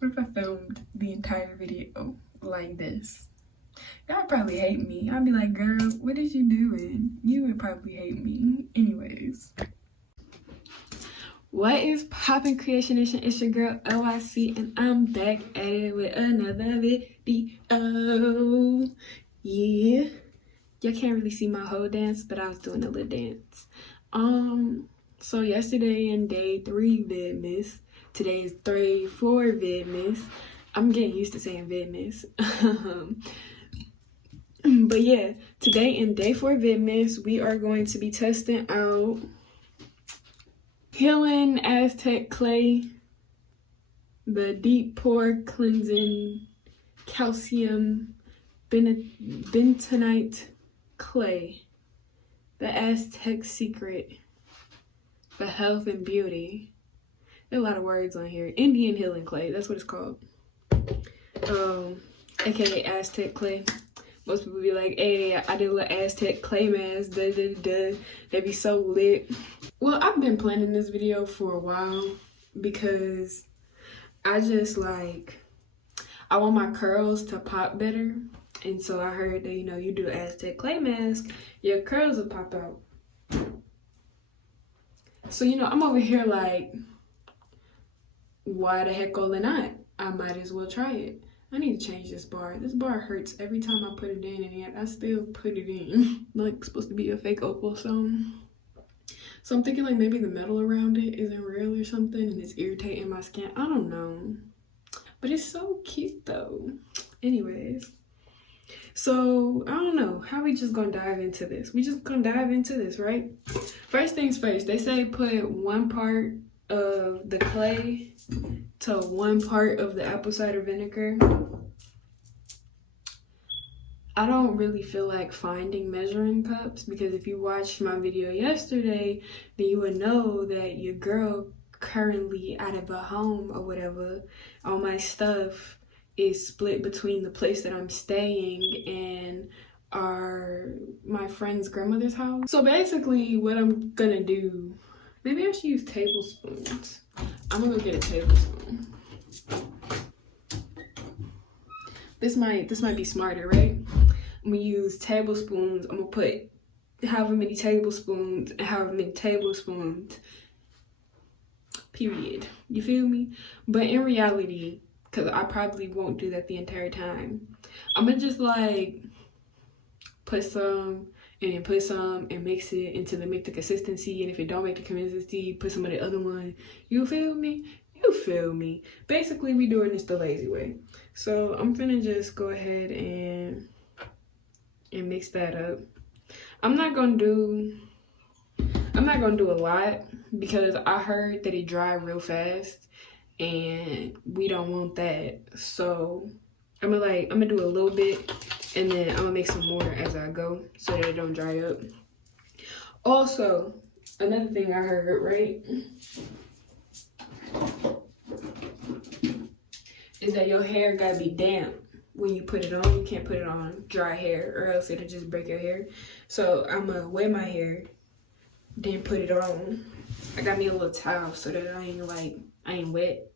What if I filmed the entire video like this? Y'all probably hate me. I'd be like, girl, what is you doing? You would probably hate me. Anyways. What is poppin' Creation Nation? It's your girl OIC and I'm back at it with another video. Yeah. Y'all can't really see my whole dance, but I was doing a little dance. So yesterday in day 3 Vidmas. Today is day 4 Vidmas. I'm getting used to saying Vidmas. But yeah, today in day 4 Vidmas, we are going to be testing out Healing Aztec clay, the deep pore cleansing calcium bentonite clay, the Aztec secret for health and beauty. There are a lot of words on here. Indian healing clay, that's what it's called. AKA Aztec clay. Most people be like, hey, I did a little Aztec clay mask, They be so lit. Well, I've been planning this video for a while because I just I want my curls to pop better. And so I heard that, you do Aztec clay mask, your curls will pop out. So, I'm over here like, why the heck all not? I might as well try it. I need to change this bar. This bar hurts every time I put it in, and yet I still put it in. Like, it's supposed to be a fake opal stone. So I'm thinking like maybe the metal around it isn't real or something, and it's irritating my skin. I don't know. But it's so cute though. Anyways. So, I don't know. How we just gonna dive into this? We just gonna dive into this, right? First things first. They say put 1 part of the clay to 1 part of the apple cider vinegar. I don't really feel like finding measuring cups because if you watched my video yesterday, then you would know that your girl currently out of a home or whatever, all my stuff is split between the place that I'm staying and my friend's grandmother's house. So basically what I'm gonna do, maybe I should use tablespoons. I'm gonna go get a tablespoon. This might be smarter, right? I'm gonna use tablespoons. I'm gonna put however many tablespoons and however many tablespoons, period. You feel me? But in reality, because I probably won't do that the entire time, I'm gonna just put some and then put some and mix it until it make the consistency, and if it don't make the consistency, put some of the other one. You feel me? You feel me? Basically, we doing this the lazy way. So I'm finna just go ahead and mix that up. I'm not gonna do a lot because I heard that it dried real fast and we don't want that. So I'm gonna do a little bit and then I'm gonna make some more as I go so that it don't dry up. Also, another thing I heard, right, is that your hair gotta be damp when you put it on. You can't put it on dry hair or else it'll just break your hair. So I'm gonna wet my hair, then put it on. I got me a little towel so that I ain't wet,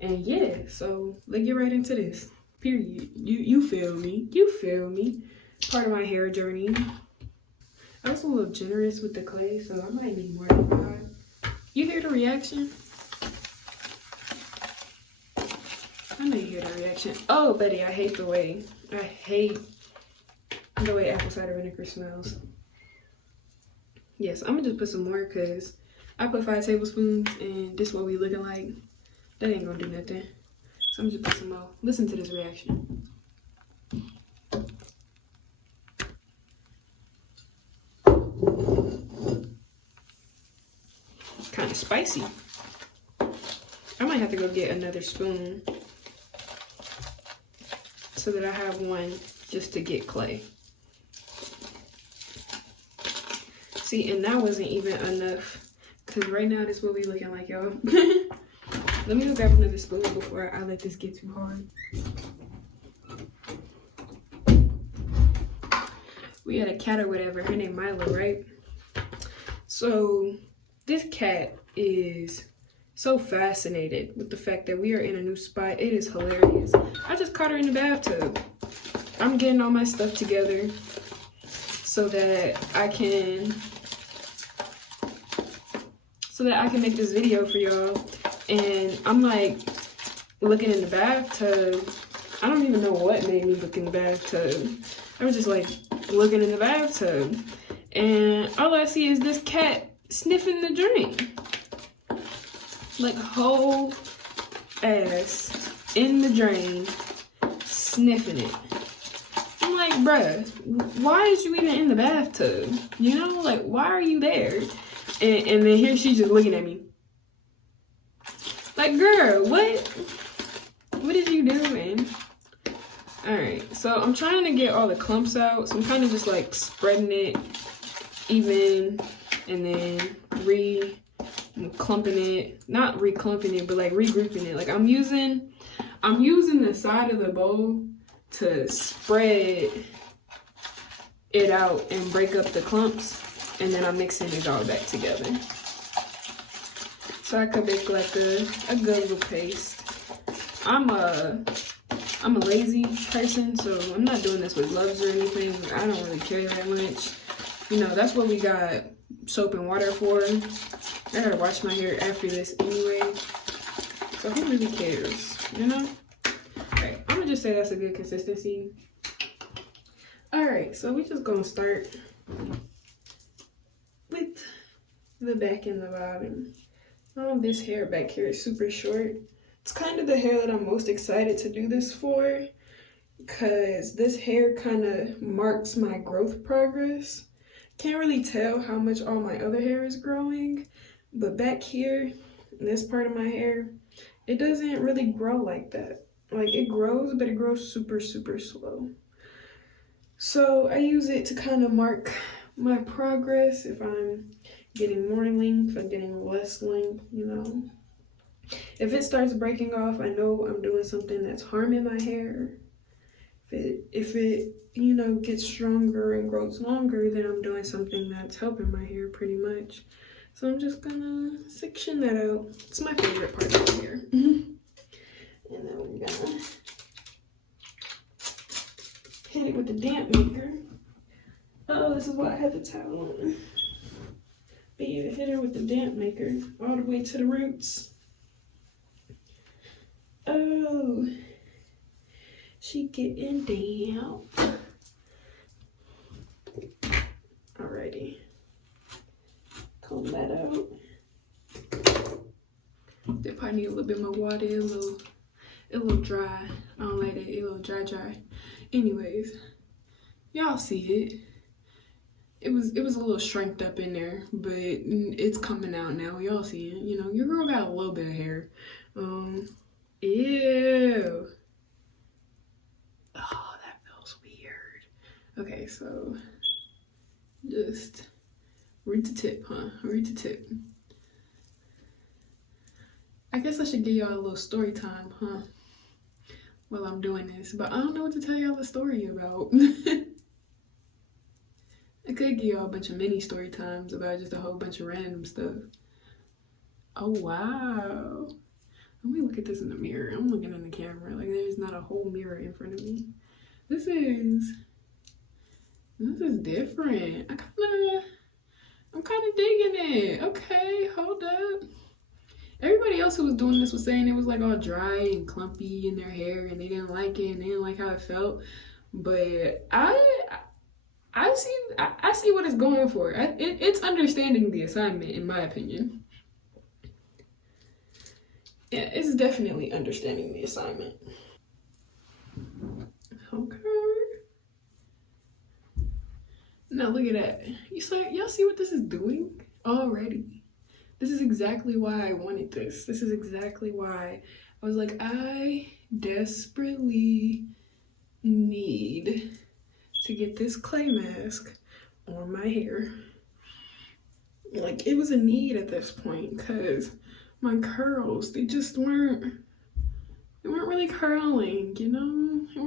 And yeah, so let's get right into this. Period. You feel me? You feel me? Part of my hair journey. I was a little generous with the clay, so I might need more than 5. You hear the reaction? I know you hear the reaction. Oh, buddy, I hate the way apple cider vinegar smells. Yes, I'm gonna just put some more because I put 5 tablespoons and this is what we looking like. That ain't gonna do nothing. So I'm gonna just put some more. Listen to this reaction. It's kind of spicy. I might have to go get another spoon so that I have one just to get clay. See, and that wasn't even enough because right now this is what we looking like, y'all. Let me go grab another spoon before I let this get too hard. We had a cat or whatever, her name Milo, right? So this cat is so fascinated with the fact that we are in a new spot. It is hilarious. I just caught her in the bathtub. I'm getting all my stuff together so that I can make this video for y'all. And I'm like looking in the bathtub. I don't even know what made me look in the bathtub. I was just like looking in the bathtub, and all I see is this cat sniffing the drain. Like whole ass in the drain, sniffing it. I'm like, bruh, why is you even in the bathtub? You know, like, why are you there? And then here she's just looking at me. Like, girl, what is you doing? Alright, so I'm trying to get all the clumps out. So I'm kind of just like spreading it even and then clumping it. Not re-clumping it, but like regrouping it. Like I'm using the side of the bowl to spread it out and break up the clumps, and then I'm mixing it all back together. So I could make like a good little paste. I'm a lazy person, so I'm not doing this with gloves or anything. I don't really care that much. You know, that's what we got soap and water for. I gotta wash my hair after this anyway. So who really cares, you know? Alright, I'm gonna just say that's a good consistency. Alright, so we just gonna start with the back and the bottom. This hair back here is super short. It's kind of the hair that I'm most excited to do this for, because this hair kind of marks my growth progress. Can't really tell how much all my other hair is growing, but back here, in this part of my hair, it doesn't really grow like that. Like it grows, but it grows super, super slow. So I use it to kind of mark my progress, if I'm getting more length, if I'm getting less length, you know. If it starts breaking off, I know I'm doing something that's harming my hair. If it, you know, gets stronger and grows longer, then I'm doing something that's helping my hair pretty much. So I'm just gonna section that out. It's my favorite part of the hair. And then we're gonna hit it with the damp maker. Oh, this is why I had the towel on. But yeah, hit her with the damp maker all the way to the roots. Oh, she getting down. Alrighty, comb that out. They probably need a little bit more water, a little dry. I don't like it, a little dry. Anyways, y'all see it. It was a little shrinked up in there, but it's coming out now. Y'all see it. You know, your girl got a little bit of hair. Ew. Oh, that feels weird. Okay, so just root to tip, huh? Root to tip. I guess I should give y'all a little story time, huh? While I'm doing this, but I don't know what to tell y'all the story about. I could give y'all a bunch of mini story times about just a whole bunch of random stuff. Oh, wow. Let me look at this in the mirror. I'm looking in the camera. Like, there's not a whole mirror in front of me. This is different. I'm kind of digging it. Okay, hold up. Everybody else who was doing this was saying it was like all dry and clumpy in their hair, and they didn't like it, and they didn't like how it felt. But I see what it's going for. It's understanding the assignment, in my opinion. Yeah, it's definitely understanding the assignment. Okay. Now look at that. Y'all see what this is doing already? This is exactly why I wanted this. This is exactly why I was like, I desperately need to get this clay mask on my hair. Like, it was a need at this point, because my curls, they weren't really curling, you know? They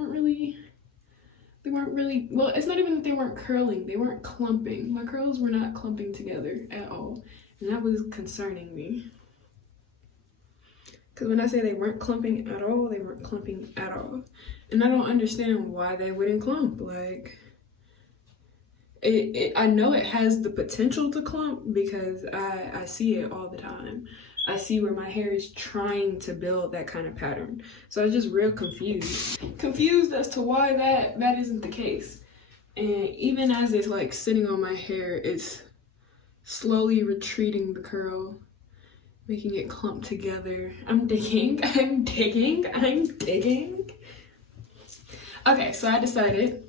weren't really, well, it's not even that they weren't curling, they weren't clumping. My curls were not clumping together at all, and that was concerning me. Because when I say they weren't clumping at all, they weren't clumping at all. And I don't understand why they wouldn't clump. Like, I know it has the potential to clump because I see it all the time. I see where my hair is trying to build that kind of pattern. So I was just real confused. Confused as to why that isn't the case. And even as it's like sitting on my hair, it's slowly retreating the curl, making it clump together. I'm digging. Okay, so I decided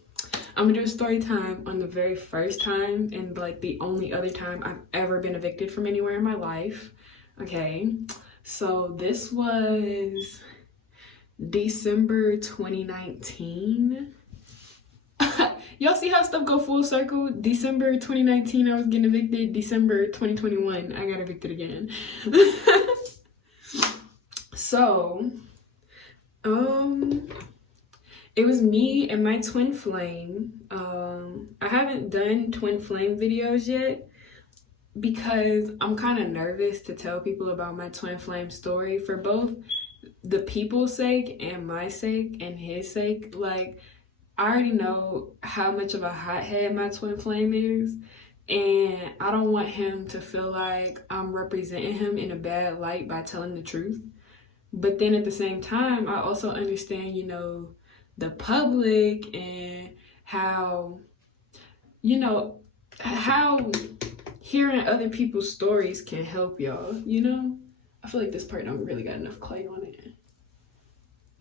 I'm gonna do a story time on the very first time and like the only other time I've ever been evicted from anywhere in my life. Okay, so this was December 2019. Y'all see how stuff go full circle? December 2019, I was getting evicted. December 2021, I got evicted again. So, it was me and my twin flame. I haven't done twin flame videos yet because I'm kind of nervous to tell people about my twin flame story for both the people's sake and my sake and his sake. Like, I already know how much of a hothead my twin flame is, and I don't want him to feel like I'm representing him in a bad light by telling the truth. But then at the same time, I also understand, you know, the public and how, you know, how hearing other people's stories can help y'all, you know? I feel like this part don't really got enough clay on it,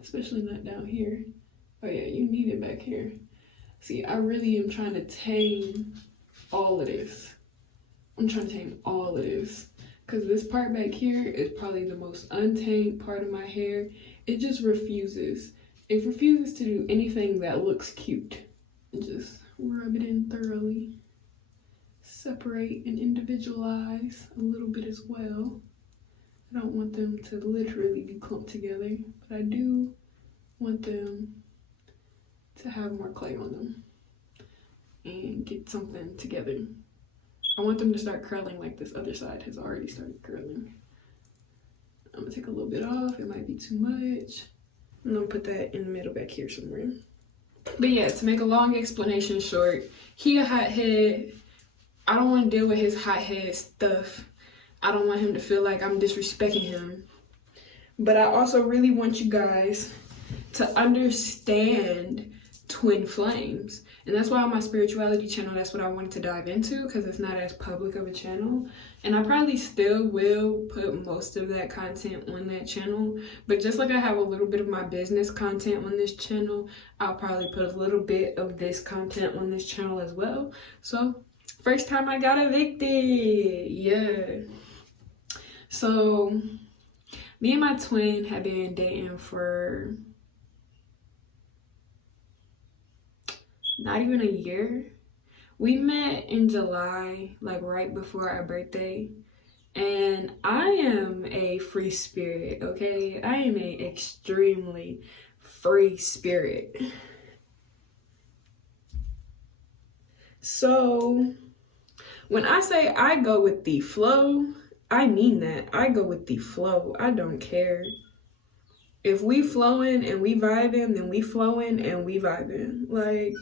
especially not down here. Oh yeah, you need it back here. See, I really am trying to tame all of this. I'm trying to tame all of this. Because this part back here is probably the most untamed part of my hair. It just refuses. It refuses to do anything that looks cute. And just rub it in thoroughly. Separate and individualize a little bit as well. I don't want them to literally be clumped together, but I do want them to have more clay on them and get something together. I want them to start curling like this other side has already started curling. I'm gonna take a little bit off. It might be too much. I'm gonna put that in the middle back here somewhere. But yeah, to make a long explanation short, he a hothead. I don't want to deal with his hothead stuff. I don't want him to feel like I'm disrespecting him. But I also really want you guys to understand twin flames. And that's why on my spirituality channel, that's what I wanted to dive into, because it's not as public of a channel. And I probably still will put most of that content on that channel. But just like I have a little bit of my business content on this channel, I'll probably put a little bit of this content on this channel as well. So, first time I got evicted. Yeah. So, me and my twin have been dating for not even a year. We met in July, like right before our birthday. And I am a free spirit, okay? I am a extremely free spirit. So, when I say I go with the flow, I mean that. I go with the flow. I don't care. If we flowing and we vibing, then we flowing and we vibing. Like,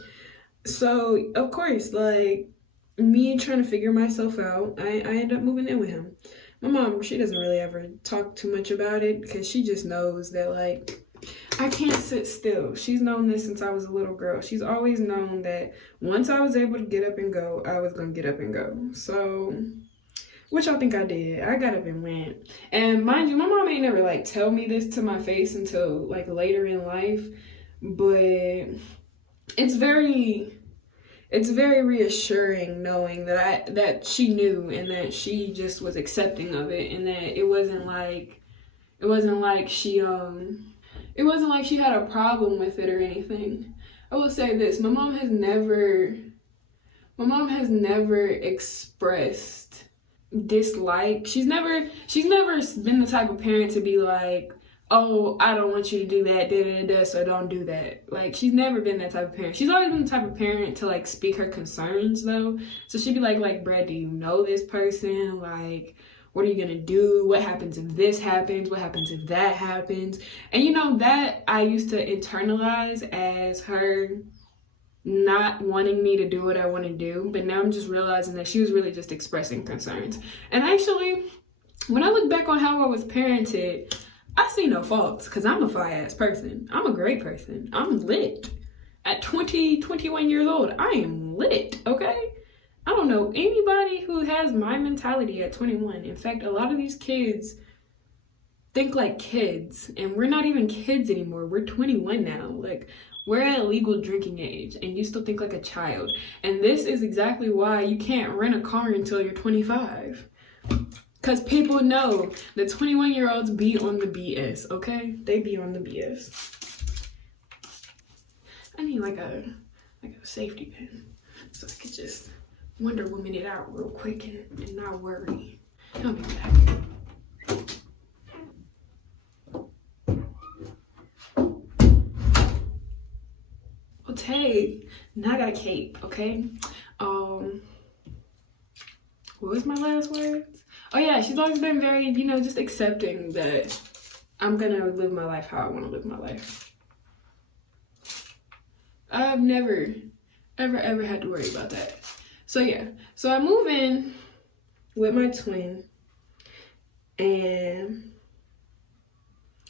so of course, like me trying to figure myself out, I end up moving in with him. My mom, she doesn't really ever talk too much about it because she just knows that like I can't sit still. She's known this since I was a little girl. She's always known that once I was able to get up and go, I was gonna get up and go. So, what y'all think I did? I got up and went. And mind you, my mom ain't never like tell me this to my face until like later in life, but it's very reassuring knowing that she knew and that she just was accepting of it, and that it wasn't like she had a problem with it or anything. I will say this, my mom has never expressed dislike. She's never been the type of parent to be like, oh, I don't want you to do that, so don't do that. Like, she's never been that type of parent. She's always been the type of parent to like speak her concerns though. So she'd be like, Brad, do you know this person? Like, What are you gonna do? What happens if this happens? What happens if that happens? And you know, that I used to internalize as her not wanting me to do what I want to do. But now I'm just realizing that she was really just expressing concerns. And actually, when I look back on how I was parented, I see no faults, because I'm a fire-ass person. I'm a great person. I'm lit. At 21 years old, I am lit, okay? I don't know anybody who has my mentality at 21. In fact, a lot of these kids think like kids, and we're not even kids anymore. We're 21 now. Like, we're at legal drinking age, and you still think like a child. And this is exactly why you can't rent a car until you're 25. Because people know that 21-year-olds be on the BS, okay? They be on the BS. I need like a safety pin so I could just Wonder Woman it out real quick and not worry. I'll be back. Okay, now I got a cape, okay? What was my last words? Oh yeah, she's always been very, you know, just accepting that I'm gonna live my life how I want to live my life. I've never, ever had to worry about that. So yeah, so I move in with my twin, and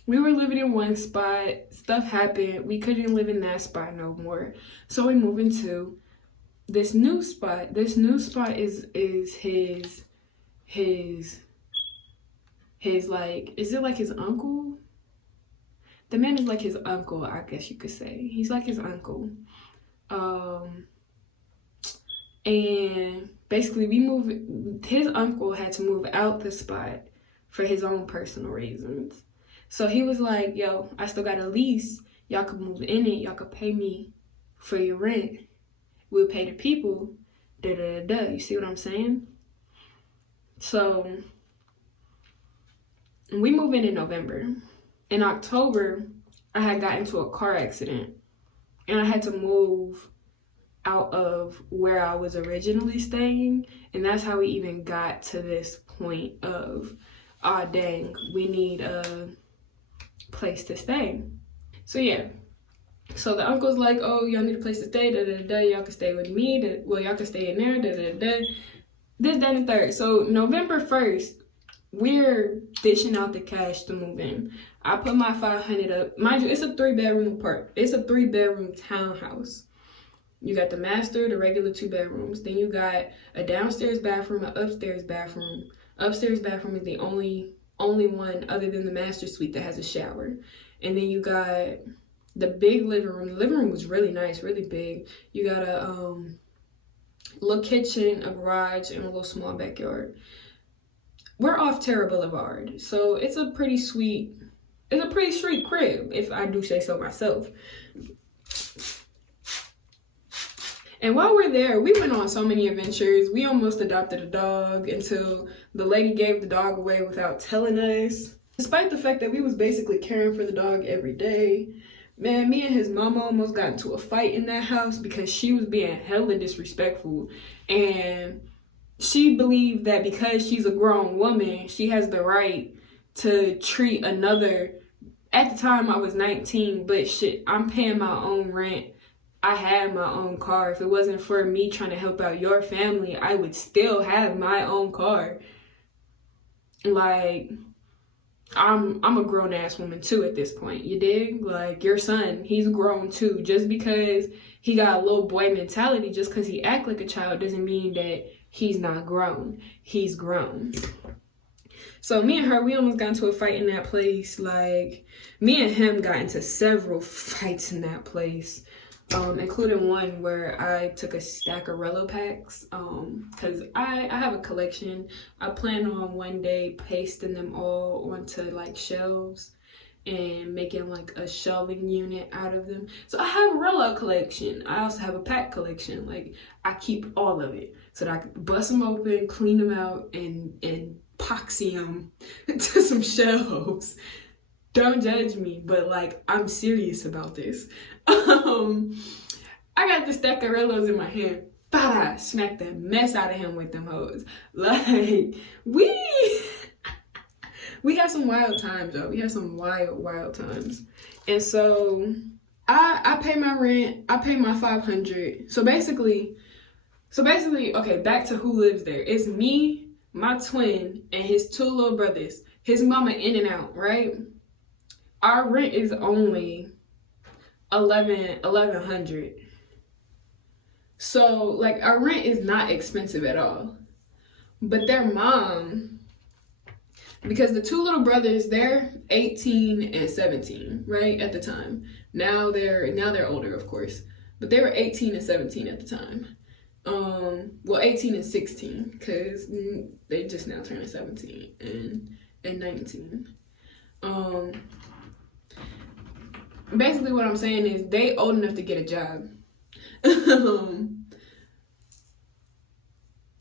we were living in one spot. Stuff happened. We couldn't live in that spot no more. So we moved into this new spot. This new spot is his like, is it like his uncle? The man is like his uncle, I guess you could say. He's like his uncle. And basically his uncle had to move out the spot for his own personal reasons. So he was like, yo, I still got a lease. Y'all could move in it. Y'all could pay me for your rent. We'll pay the people. You see what I'm saying? So we move in November. In October, I had got into a car accident, and I had to move out of where I was originally staying. And that's how we even got to this point of, ah, dang, we need a place to stay. So yeah, so the uncle's like, oh, y'all need a place to stay, y'all can stay with me, well, y'all can stay in there, this, that, and third. So November 1st, we're dishing out the cash to move in. I put my 500 up. Mind you, it's a 3-bedroom it's a 3-bedroom townhouse. You got the master, the regular 2 bedrooms. Then you got a downstairs bathroom, an upstairs bathroom. Upstairs bathroom is the only one other than the master suite that has a shower. And then you got the big living room. The living room was really nice, really big. You got a little kitchen, a garage, and a little small backyard. We're off Terra Boulevard, so it's a pretty sweet crib, if I do say so myself. And while we're there, we went on so many adventures. We almost adopted a dog until the lady gave the dog away without telling us. Despite the fact that we was basically caring for the dog every day. Man, me and his mama almost got into a fight in that house because she was being hella disrespectful. And she believed that because she's a grown woman, she has the right to treat another. At the time, I was 19, but shit, I'm paying my own rent. I had my own car. If it wasn't for me trying to help out your family, I would still have my own car. Like, I'm a grown-ass woman too at this point, you dig? Like, your son, he's grown too. Just because he got a little boy mentality, just because he act like a child, doesn't mean that he's not grown. He's grown. So me and her, we almost got into a fight in that place. Like, me and him got into several fights in that place. Including one where I took a stack of Rello packs, because I have a collection. I plan on one day pasting them all onto like shelves and making like a shelving unit out of them. So I have a Rello collection. I also have a pack collection. Like, I keep all of it so that I can bust them open, clean them out, and epoxy them to some shelves. Don't judge me, but like, I'm serious about this. I got the stack of Rellos in my hand. Smacked the mess out of him with them hoes. Like, we We had some wild times, though. We had some wild times. And so I pay my rent. I pay my $500. So basically, okay, back to who lives there. It's me, my twin, and his two little brothers. His mama in and out, right? Our rent is only $1,100. So, like, our rent is not expensive at all. But their mom, because the two little brothers, they're 18 and 17, right, at the time. Now they're older, of course. But they were 18 and 17 at the time. Well, 18 and 16, because they just now turned 17 and 19. Basically what I'm saying is they old enough to get a job.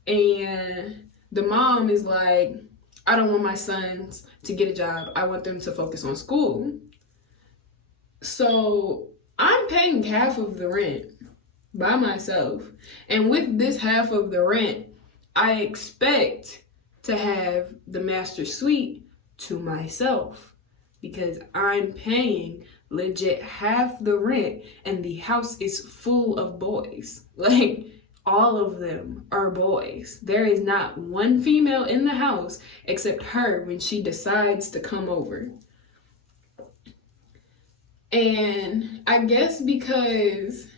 And the mom is like, I don't want my sons to get a job. I want them to focus on school. So I'm paying half of the rent by myself. And with this half of the rent, I expect to have the master suite to myself because I'm paying legit half the rent and the house is full of boys. Like, all of them are boys. There is not one female in the house except her when she decides to come over. And I guess because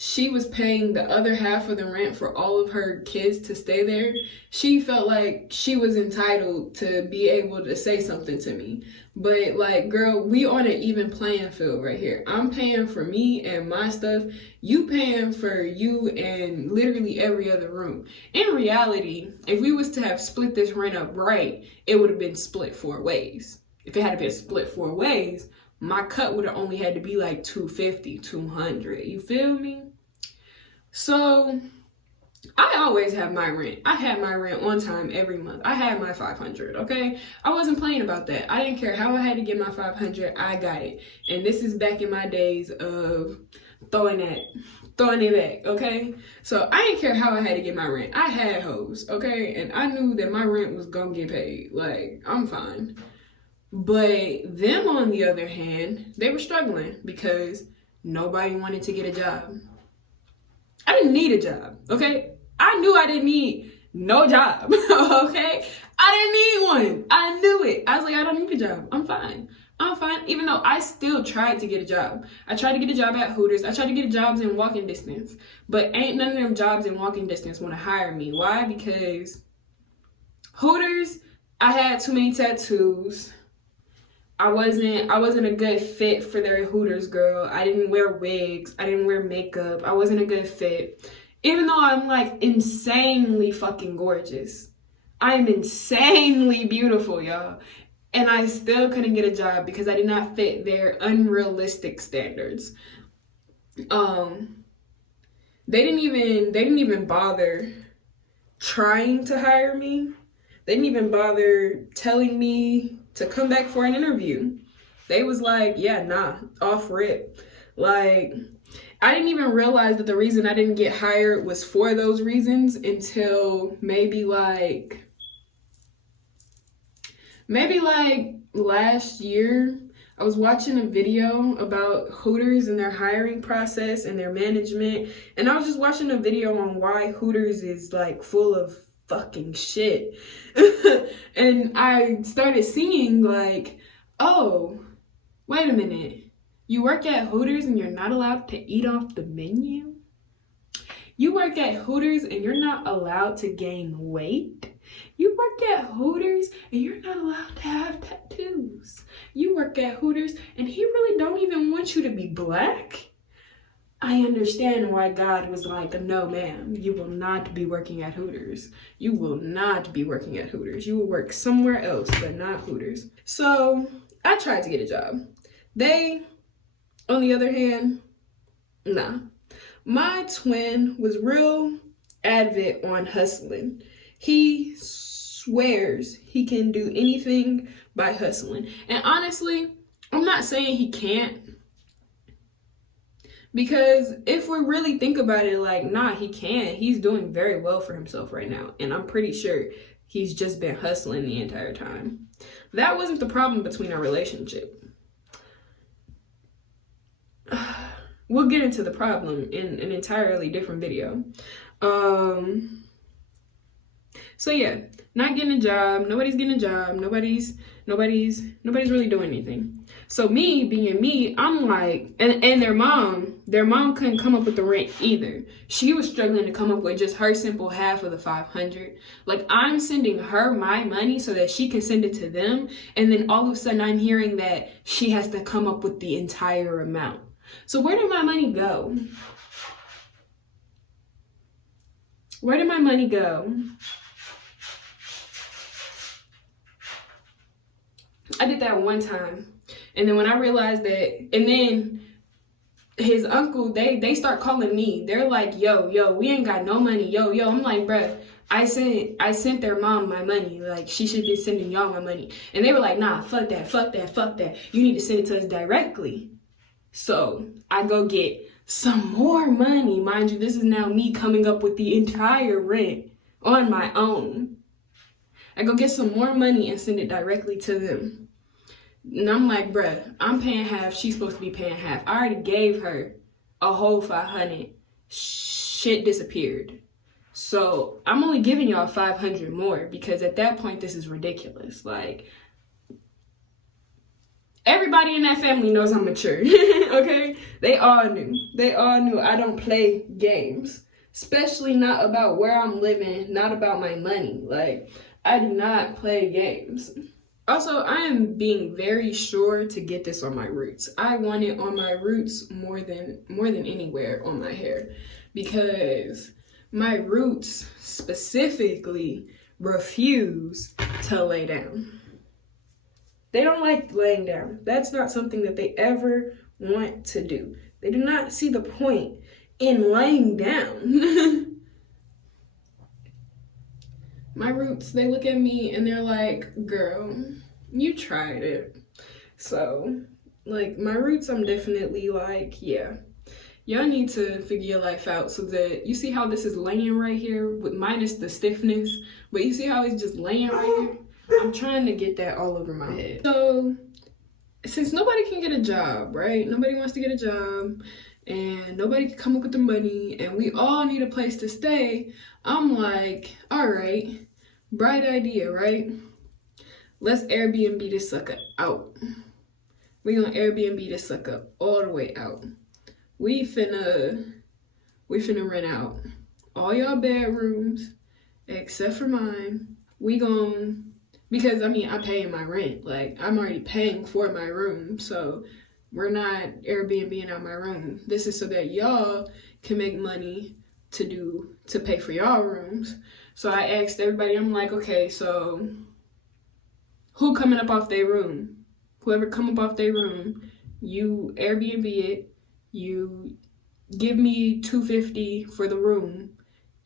she was paying the other half of the rent for all of her kids to stay there, she felt like she was entitled to be able to say something to me. But like, girl, we on an even playing field right here. I'm paying for me and my stuff. You paying for you and literally every other room. In reality, if we was to have split this rent up right, it would have been split 4 ways. If it had been split 4 ways, my cut would have only had to be like $250, $200. You feel me? So I always have my rent. I had my rent on time every month. I had my $500, okay? I wasn't playing about that. I didn't care how I had to get my $500. I got it. And this is back in my days of throwing it back, okay? So I didn't care how I had to get my rent. I had hoes, okay? And I knew that my rent was gonna get paid. Like, I'm fine. But them, on the other hand, they were struggling because nobody wanted to get a job. I didn't need a job, okay? I knew I didn't need no job, okay? I didn't need one. I knew it. I was like, I don't need a job. I'm fine. Even though I still tried to get a job. I tried to get a job at Hooters. I tried to get jobs in walking distance. But ain't none of them jobs in walking distance want to hire me. Why? Because Hooters, I had too many tattoos. I wasn't a good fit for their Hooters girl. I didn't wear wigs. I didn't wear makeup. I wasn't a good fit. Even though I'm like insanely fucking gorgeous. I'm insanely beautiful, y'all. And I still couldn't get a job because I did not fit their unrealistic standards. They didn't even bother trying to hire me. They didn't even bother telling me to come back for an interview. They was like, yeah, nah, off rip. Like, I didn't even realize that the reason I didn't get hired was for those reasons until maybe like last year. I was watching a video about Hooters and their hiring process and their management. And I was just watching a video on why Hooters is like full of fucking shit. And I started seeing like, oh, wait a minute. You work at Hooters and you're not allowed to eat off the menu? You work at Hooters and you're not allowed to gain weight? You work at Hooters and you're not allowed to have tattoos? You work at Hooters and he really don't even want you to be black? I understand why God was like, no, ma'am, you will not be working at Hooters. You will not be working at Hooters. You will work somewhere else, but not Hooters. So I tried to get a job. They, on the other hand, nah. My twin was real adamant on hustling. He swears he can do anything by hustling. And honestly, I'm not saying he can't. Because if we really think about it, like, nah, he can. He's doing very well for himself right now. And I'm pretty sure he's just been hustling the entire time. that wasn't the problem between our relationship. We'll get into the problem in an entirely different video. So yeah, not getting a job, nobody's getting a job, nobody's really doing anything. So me being me, I'm like, and their mom couldn't come up with the rent either. She was struggling to come up with just her simple half of the 500. Like, I'm sending her my money so that she can send it to them, and then all of a sudden I'm hearing that she has to come up with the entire amount. So where did my money go? Where did my money go? I did that one time. And then when I realized that, and then his uncle, they start calling me. They're like, yo, we ain't got no money. Yo. I'm like, bruh, I sent their mom my money. Like, she should be sending y'all my money. And they were like, nah, fuck that. You need to send it to us directly. So I go get some more money. Mind you, this is now me coming up with the entire rent on my own. I go get some more money and send it directly to them. And I'm like, bruh, I'm paying half. She's supposed to be paying half. I already gave her a whole 500. Shit disappeared. So I'm only giving y'all 500 more because at that point, this is ridiculous. Like, everybody in that family knows I'm mature, okay? They all knew I don't play games, especially not about where I'm living, not about my money. Like, I do not play games. Also, I am being very sure to get this on my roots. I want it on my roots more than anywhere on my hair, because my roots specifically refuse to lay down. They don't like laying down. That's not something that they ever want to do. They do not see the point in laying down. My roots, they look at me and they're like, girl, you tried it. So, like, my roots, I'm definitely like, yeah, y'all need to figure your life out so that you see how this is laying right here with minus the stiffness, but you see how it's just laying right here? I'm trying to get that all over my head. So, since nobody can get a job, right? Nobody wants to get a job, and nobody can come up with the money, and we all need a place to stay, I'm like, all right, bright idea, right? Let's Airbnb this sucker out. We gonna Airbnb this sucker all the way out. We finna rent out all y'all bedrooms except for mine. Because I mean, I'm paying my rent. Like, I'm already paying for my room, so we're not Airbnb-ing out my room. This is so that y'all can make money to pay for y'all rooms. So I asked everybody, I'm like, okay, so who coming up off their room? Whoever come up off their room, you Airbnb it, you give me $250 for the room,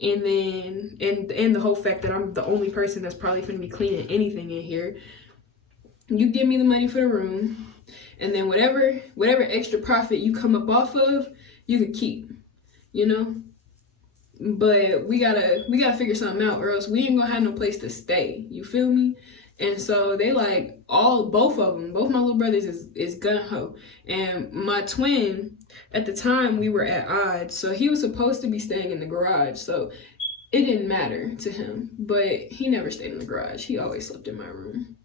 and then and the whole fact that I'm the only person that's probably gonna be cleaning anything in here, you give me the money for the room, and then whatever extra profit you come up off of, you could keep, you know? But we gotta figure something out, or else we ain't gonna have no place to stay. You feel me? And so they like both my little brothers is gung-ho. And my twin, at the time we were at odds, so he was supposed to be staying in the garage, so it didn't matter to him. But he never stayed in the garage. He always slept in my room.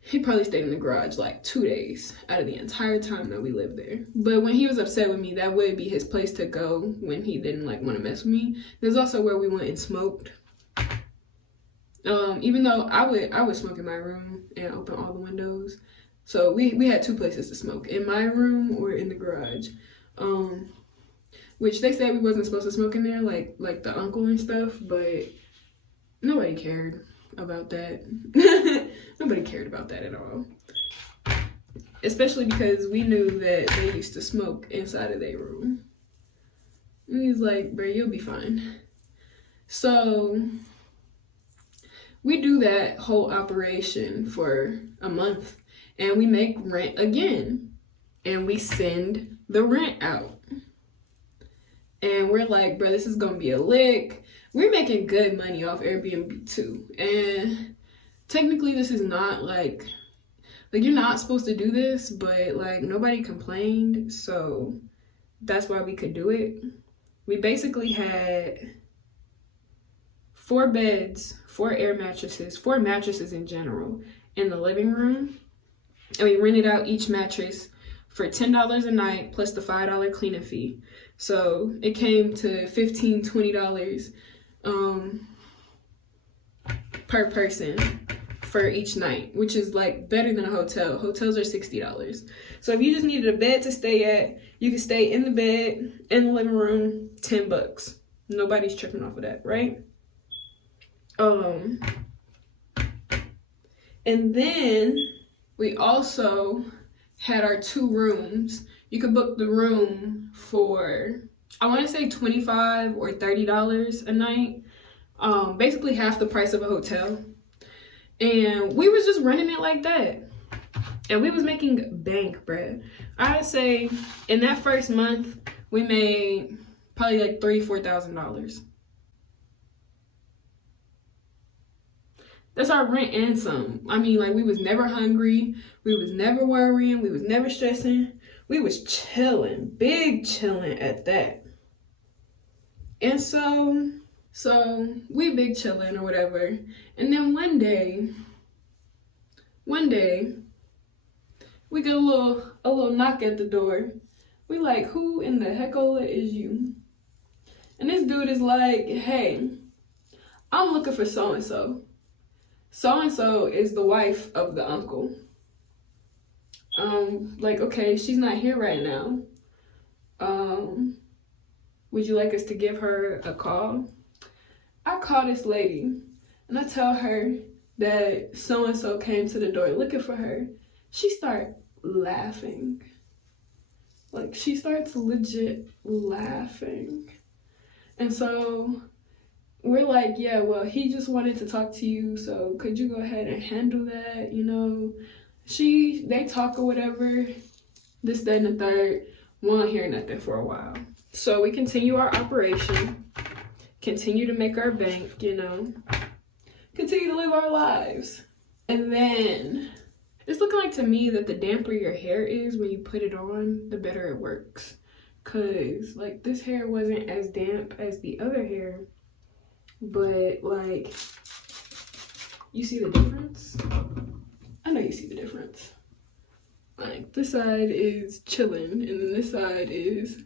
He probably stayed in the garage like 2 days out of the entire time that we lived there. But when he was upset with me, that would be his place to go when he didn't like want to mess with me. There's also where we went and smoked. Even though I would smoke in my room and open all the windows. So we had two places to smoke, in my room or in the garage. Which they said we wasn't supposed to smoke in there, like the uncle and stuff, but nobody cared about that. Nobody cared about that at all. Especially because we knew that they used to smoke inside of their room. And he's like, bro, you'll be fine. So we do that whole operation for a month, and we make rent again, and we send the rent out. And we're like, bro, this is gonna be a lick. We're making good money off Airbnb too. And technically this is not like you're not supposed to do this, but like nobody complained, so that's why we could do it. We basically had 4 beds, 4 air mattresses, 4 mattresses in general in the living room, and we rented out each mattress for $10 a night plus the $5 cleaning fee. So it came to $15-$20 per person for each night, which is like better than a hotel. Hotels are $60. So if you just needed a bed to stay at, you can stay in the bed in the living room, $10. Nobody's tripping off of that, right? And then we also had our 2 rooms. You could book the room for, I want to say $25 or $30 a night. Basically half the price of a hotel. And we was just running it like that. And we was making bank, bruh. I'd say in that first month, we made probably like $3,000-$4,000. That's our rent and some. I mean, like, we was never hungry. We was never worrying. We was never stressing. We was chilling, big chilling at that. And so we big chilling or whatever. And then one day, we get a little knock at the door. We like, who in the heckola is you? And this dude is like, hey, I'm looking for so-and-so. So-and-so is the wife of the uncle. Like, okay, she's not here right now. Would you like us to give her a call? I call this lady and I tell her that so-and-so came to the door looking for her. She starts laughing. Like, she starts legit laughing. And so we're like, yeah, well, he just wanted to talk to you, so could you go ahead and handle that, you know? They talk or whatever, this, that, and the third. Won't hear nothing for a while. So we continue our operation, continue to make our bank, you know, continue to live our lives. And then it's looking like to me that the damper your hair is when you put it on, the better it works. Cause like this hair wasn't as damp as the other hair, but like, you see the difference? I know you see the difference. Like this side is chilling and then this side is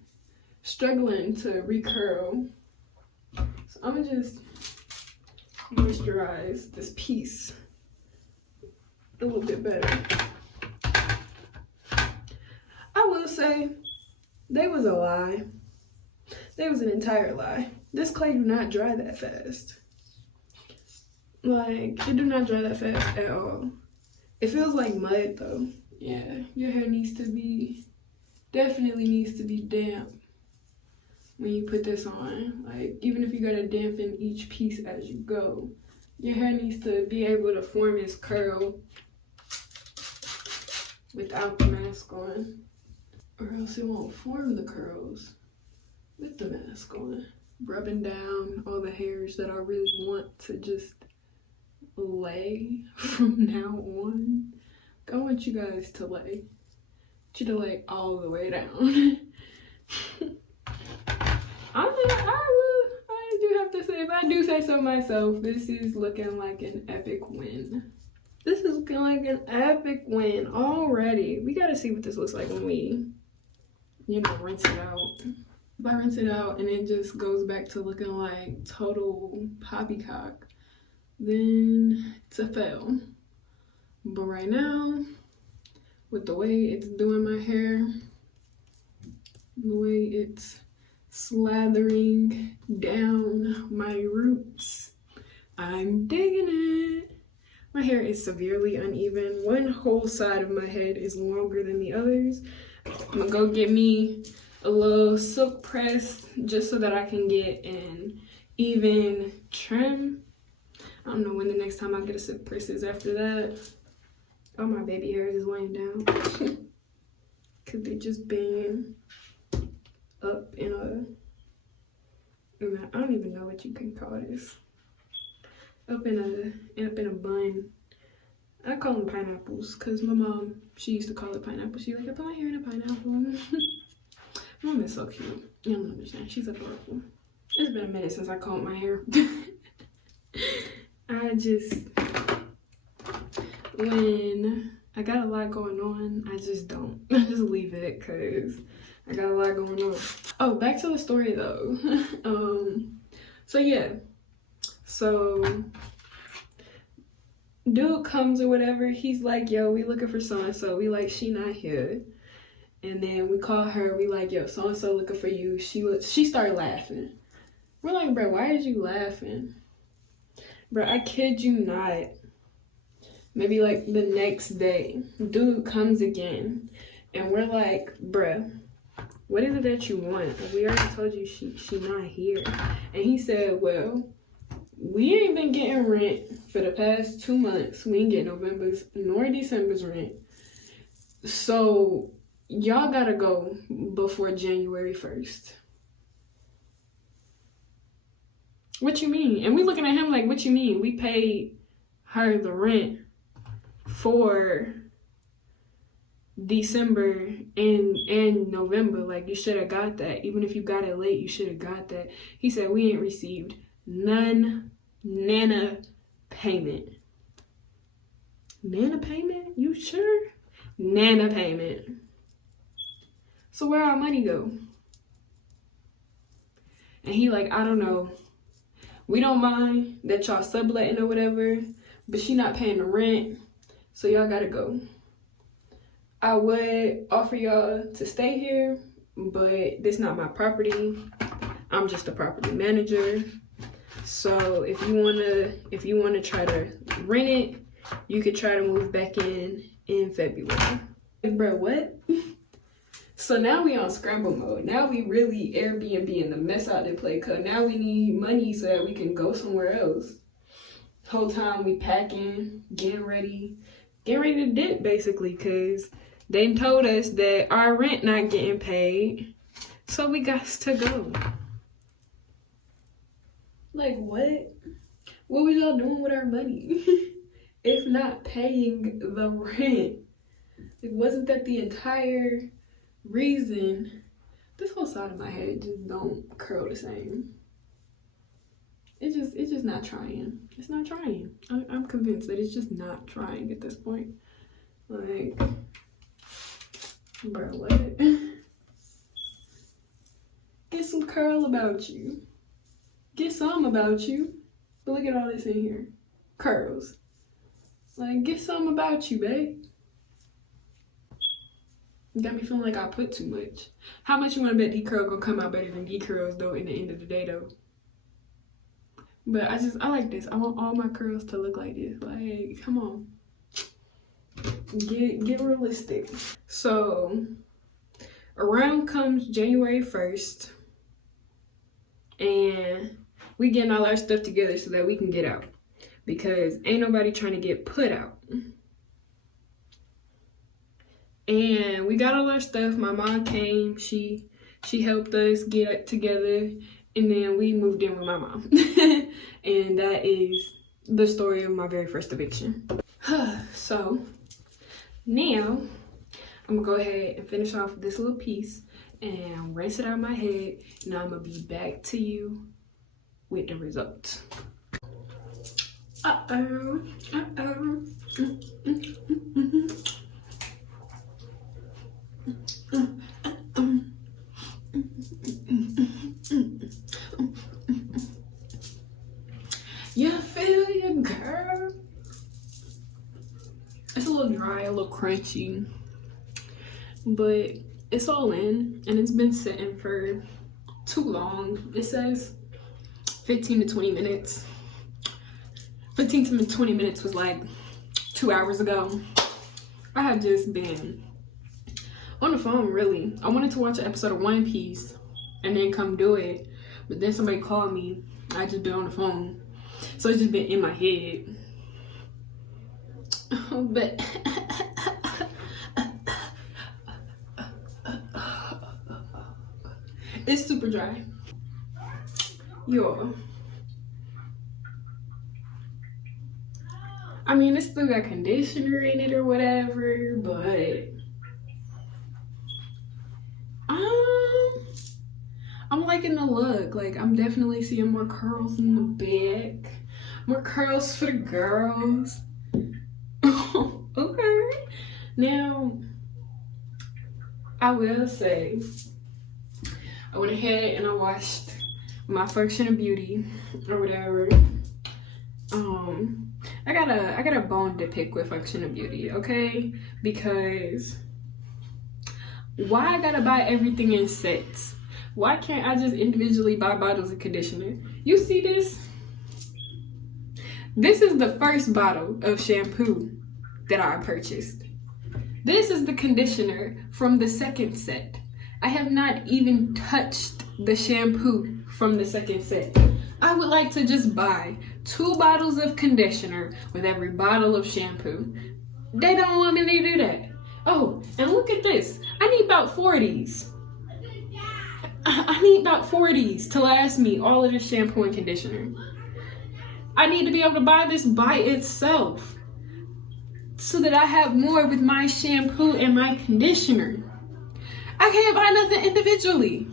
struggling to recurl. So I'm gonna just moisturize this piece a little bit better. I will say, they was a lie. They was an entire lie. This clay do not dry that fast. Like, it do not dry that fast at all. It feels like mud though. Yeah, your hair definitely needs to be damp when you put this on. Like, even if you gotta dampen each piece as you go, your hair needs to be able to form its curl without the mask on, or else it won't form the curls with the mask on. Rubbing down all the hairs that I really want to just lay from now on. I want you guys to lay. I want you to lay all the way down. I do have to say, if I do say so myself, this is looking like an epic win. This is looking like an epic win already. We gotta see what this looks like when we, you know, rinse it out. If I rinse it out and it just goes back to looking like total poppycock, then it's a fail. But right now, with the way it's doing my hair, the way it's slathering down my roots, I'm digging it. My hair is severely uneven. One whole side of my head is longer than the others. I'm gonna go get me a little silk press just so that I can get an even trim. I don't know when the next time I'll get a silk press is after that. All my baby hairs is laying down. Cause they just been up in I don't even know what you can call this. Up in a bun. I call them pineapples because my mom, she used to call it pineapple. She like, I put my hair in a pineapple. Mom is so cute. You don't understand. She's adorable. It's been a minute since I combed my hair. When I got a lot going on, I just don't. I just leave it because I got a lot going on. Oh, back to the story though. So yeah. So dude comes or whatever, he's like, yo, we looking for so-and-so. We like, she not here. And then we call her, we like, yo, so-and-so looking for you. She started laughing. We're like, bro, why is you laughing? Bro, I kid you not. Maybe like the next day, dude comes again. And we're like, bruh, what is it that you want? We already told you she not here. And he said, well, we ain't been getting rent for the past 2 months. We ain't getting November's nor December's rent. So y'all gotta go before January 1st. What you mean? And we looking at him like, what you mean? We paid her the rent for December and November. Like, you should have got that. Even if you got it late, you should have got that. He said, we ain't received none Nana payment. Nana payment? You sure? Nana payment. So where our money go? And he like, I don't know. We don't mind that y'all subletting or whatever, but she not paying the rent, so y'all gotta go. I would offer y'all to stay here, but this not my property. I'm just a property manager. So if you wanna try to rent it, you could try to move back in February. Like, bro, what? So now we on scramble mode. Now we really Airbnb in the mess out they play, cause now we need money so that we can go somewhere else. Whole time we packing, getting ready to dip basically, cause they told us that our rent not getting paid, so we got to go. Like, what? What was y'all doing with our money? If not paying the rent? Like, wasn't that the entire reason? This whole side of my head just don't curl the same. It's just not trying. It's not trying. I'm convinced that it's just not trying at this point. Like, bro, what? Get some curl about you. Get some about you. But look at all this in here. Curls. Like, get some about you, babe. You got me feeling like I put too much. How much you want to bet D-curl gonna come out better than D-curls though in the end of the day though? But I like this. I want all my curls to look like this. Like, come on. Get realistic. So around comes January 1st and we getting all our stuff together so that we can get out, because ain't nobody trying to get put out. And we got all our stuff. My mom came, she helped us get it together, and then we moved in with my mom. And that is the story of my very first eviction. So now I'm gonna go ahead and finish off this little piece and rinse it out of my head, and I'm gonna be back to you with the results. You feel your girl? It's a little dry, a little crunchy, but it's all in, and it's been sitting for too long. It says 15 to 20 minutes. 15 to 20 minutes was like 2 hours ago. I had just been on the phone, really. I wanted to watch an episode of One Piece and then come do it, but then somebody called me. I just been on the phone, so it's just been in my head. But it's super dry. Yo, I mean, it's still got conditioner in it or whatever, but I'm liking the look. Like, I'm definitely seeing more curls in the back, more curls for the girls. Okay. Now, I will say, I went ahead and I washed my Function of Beauty or whatever. I got a bone to pick with Function of Beauty, okay? Because why I gotta buy everything in sets? Why can't I just individually buy bottles of conditioner? You see this? This is the first bottle of shampoo that I purchased. This is the conditioner from the second set. I have not even touched the shampoo from the second set. I would like to just buy 2 bottles of conditioner with every bottle of shampoo. They don't want me to do that. Oh, and look at this. I need about 4 of these. I need about 4 of these to last me all of this shampoo and conditioner. I need to be able to buy this by itself so that I have more with my shampoo and my conditioner. I can't buy nothing individually.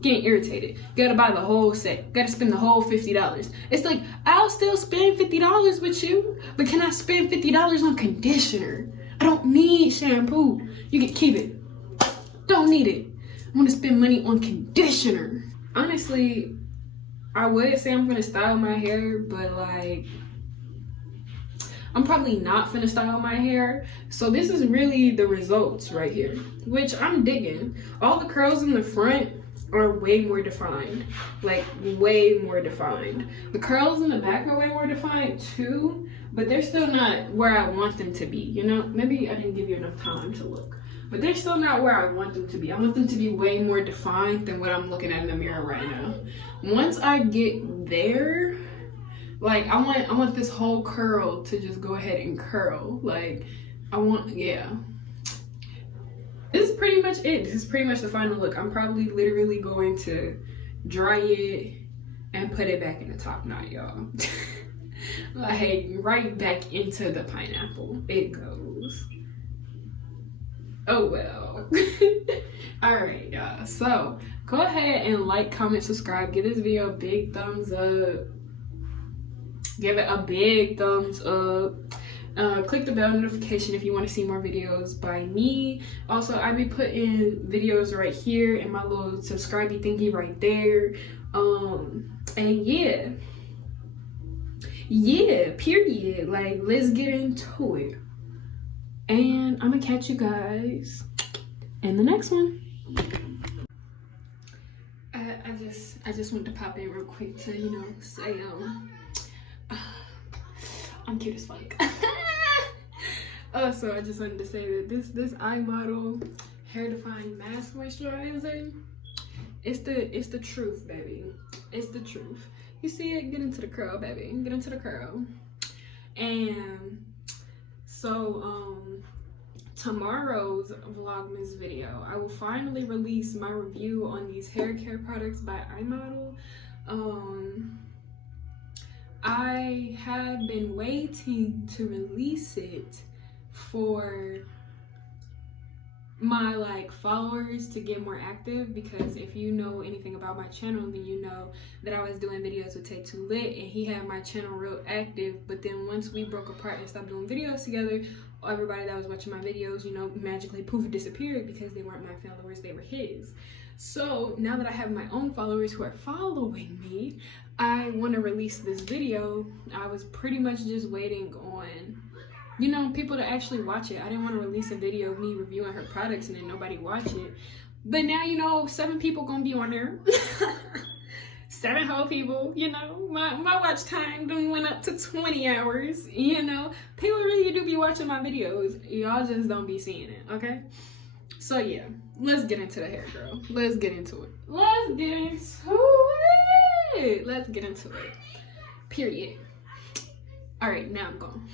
Getting irritated. Gotta buy the whole set. Gotta spend the whole $50. It's like, I'll still spend $50 with you, but can I spend $50 on conditioner? I don't need shampoo. You can keep it. Don't need it. I want to spend money on conditioner. Honestly, I would say I'm gonna style my hair, but like, I'm probably not gonna style my hair. So this is really the results right here, which I'm digging. All the curls in the front are way more defined, like way more defined. The curls in the back are way more defined too, but they're still not where I want them to be, you know? Maybe I didn't give you enough time to look, but they're still not where I want them to be. I want them to be way more defined than what I'm looking at in the mirror right now. Once I get there, like I want this whole curl to just go ahead and curl. Like yeah. This is pretty much it. This is pretty much the final look. I'm probably literally going to dry it and put it back in the top knot, y'all. Like right back into the pineapple it goes. Oh well. All right, y'all. So go ahead and like, comment, subscribe. Give this video a big thumbs up. Give it a big thumbs up. Click the bell notification if you want to see more videos by me. Also, I be putting videos right here and my little subscribe-y thingy right there. And yeah, period. Like, let's get into it. And I'm gonna catch you guys in the next one. I just want to pop in real quick to, you know, say I'm cute as fuck. So I just wanted to say that this eye model hair defying mask moisturizer, it's the truth, baby. It's the truth. You see it? Get into the curl, baby. Get into the curl. And so tomorrow's Vlogmas video, I will finally release my review on these hair care products by iModel. I have been waiting to release it for my followers to get more active, because if you know anything about my channel, then you know that I was doing videos with Tay Too Lit and he had my channel real active, but then once we broke apart and stopped doing videos together, everybody that was watching my videos, you know, magically poof disappeared because they weren't my followers, they were his. So now that I have my own followers who are following me, I want to release this video. I was pretty much just waiting on, you know, people to actually watch it. I didn't want to release a video of me reviewing her products and then nobody watch it. But now, you know, 7 people gonna be on there. 7 whole people, you know. My watch time done went up to 20 hours, you know. People really do be watching my videos. Y'all just don't be seeing it, okay? So yeah, let's get into the hair, girl. Let's get into it. Let's get into it. Let's get into it. Period. All right, now I'm gone.